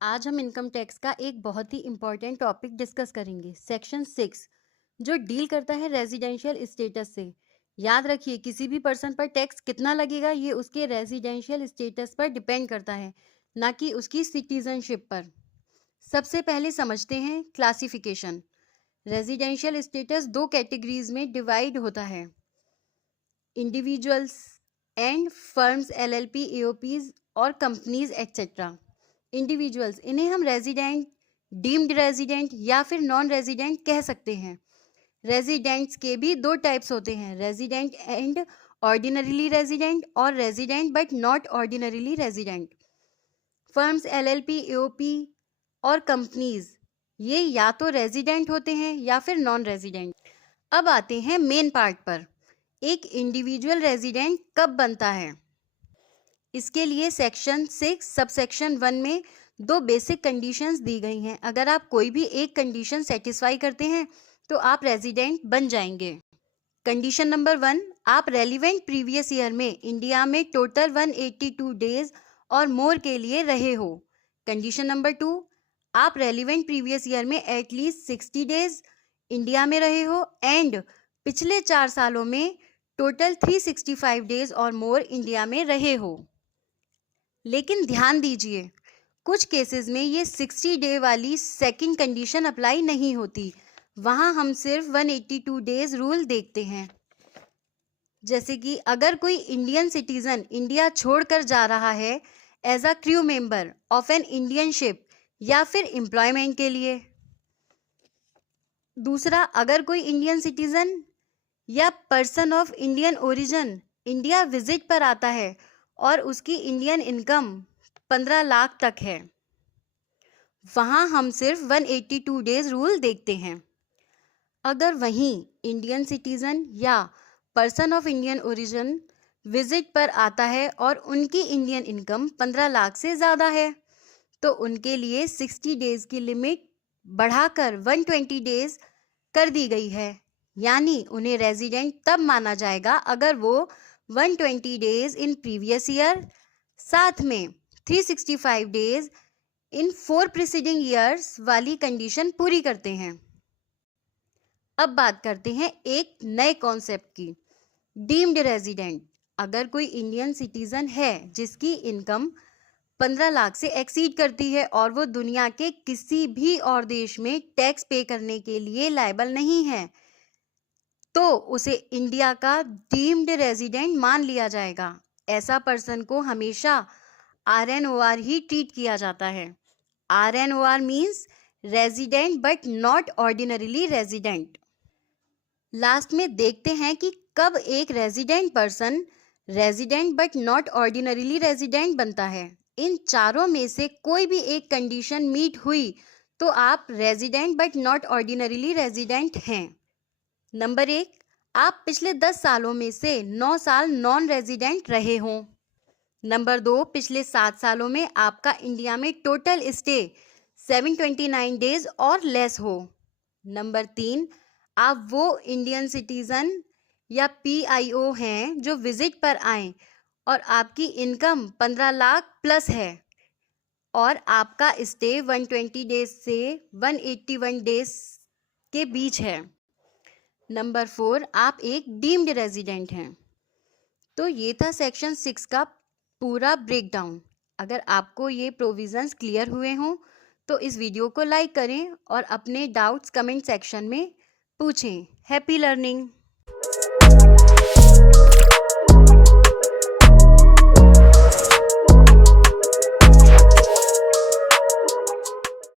आज हम income tax का एक बहुत ही इम्पॉर्टेंट टॉपिक डिस्कस करेंगे, सेक्शन 6, जो डील करता है रेजिडेंशियल स्टेटस से। याद रखिए, किसी भी पर्सन पर टैक्स कितना लगेगा ये उसके रेजिडेंशियल स्टेटस पर डिपेंड करता है, ना कि उसकी सिटीजनशिप पर। सबसे पहले समझते हैं क्लासिफिकेशन। रेजिडेंशियल स्टेटस दो कैटेगरीज में डिवाइड होता है, इंडिविजुअल्स एंड फर्म्स, एलएलपी, एओपीज और कंपनीज एक्सेट्रा। इंडिविजुअल्स, इन्हें हम रेजिडेंट, डीम्ड रेजिडेंट या फिर नॉन रेजिडेंट कह सकते हैं। रेजिडेंट्स के भी दो टाइप्स होते हैं, रेजिडेंट एंड ऑर्डिनरीली रेजिडेंट और resident but not ordinarily resident. Firms, LLP, AOP और कंपनीज, ये या तो रेजिडेंट होते हैं या फिर नॉन रेजिडेंट। अब आते हैं मेन पार्ट पर, एक इंडिविजुअल रेजिडेंट कब बनता है। इसके लिए सेक्शन 6 सबसेक्शन 1 में दो बेसिक कंडीशंस दी गई हैं। अगर आप कोई भी एक कंडीशन सेटिस्फाई करते हैं तो आप रेजिडेंट बन जाएंगे। कंडीशन नंबर 1, आप रेलिवेंट प्रीवियस ईयर में इंडिया में टोटल 182 डेज और मोर के लिए रहे हो। कंडीशन नंबर 2, आप रेलिवेंट प्रीवियस ईयर में एटलीस्ट 60 डेज इंडिया में रहे हो एंड पिछले 4 सालों में टोटल 365 डेज और मोर इंडिया में रहे हो। लेकिन ध्यान दीजिए, कुछ केसेस में ये 60 डे वाली सेकंड कंडीशन अप्लाई नहीं होती, वहाँ हम सिर्फ 182 डेज रूल देखते हैं। जैसे कि अगर कोई इंडियन सिटीजन इंडिया छोड़कर जा रहा है as a crew member of an Indian ship या फिर एम्प्लॉयमेंट के लिए। दूसरा, अगर कोई इंडियन सिटीजन या person of Indian origin India visit पर आता है और उसकी इंडियन इनकम 15 लाख तक है, वहाँ हम सिर्फ 182 डेज रूल देखते हैं। अगर वहीं इंडियन सिटीजन या person of Indian origin visit पर आता है और उनकी इंडियन इनकम 15 लाख से ज़्यादा है, तो उनके लिए 60 डेज की लिमिट बढ़ाकर 120 डेज कर दी गई है। यानी उन्हें रेजिडेंट तब माना जाएगा अगर वो 120 डेज इन प्रीवियस ईयर, साथ में 365 डेज इन 4 प्रीसीडिंग ईयर्स वाली कंडीशन पूरी करते हैं। अब बात करते हैं एक नए कॉन्सेप्ट की, डीम्ड रेजिडेंट। अगर कोई इंडियन सिटीजन है जिसकी इनकम 15 लाख से एक्सीड करती है और वो दुनिया के किसी भी और देश में टैक्स पे करने के लिए लायबल नहीं है, तो उसे इंडिया का डीम्ड रेजिडेंट मान लिया जाएगा। ऐसा पर्सन को हमेशा RNOR ही ट्रीट किया जाता है। RNOR means resident but not ordinarily resident. Last में देखते हैं कि कब एक resident person resident but not ordinarily resident बनता है। इन चारों में से कोई भी एक कंडीशन मीट हुई तो आप resident but not ordinarily resident हैं। नंबर 1, आप पिछले 10 सालों में से 9 साल नॉन रेजिडेंट रहे हों। नंबर 2, पिछले 7 सालों में आपका इंडिया में टोटल स्टे 729 डेज और लेस हो। नंबर 3, आप वो इंडियन सिटीजन या PIO हैं जो विजिट पर आए और आपकी इनकम 15 लाख प्लस है और आपका स्टे 120 डेज से 181 डेज के बीच है। नंबर 4, आप एक डीम्ड रेजिडेंट हैं। तो ये था सेक्शन 6 का पूरा ब्रेकडाउन। अगर आपको ये प्रोविजंस क्लियर हुए हों तो इस वीडियो को लाइक करें और अपने डाउट्स कमेंट सेक्शन में पूछें। Happy learning.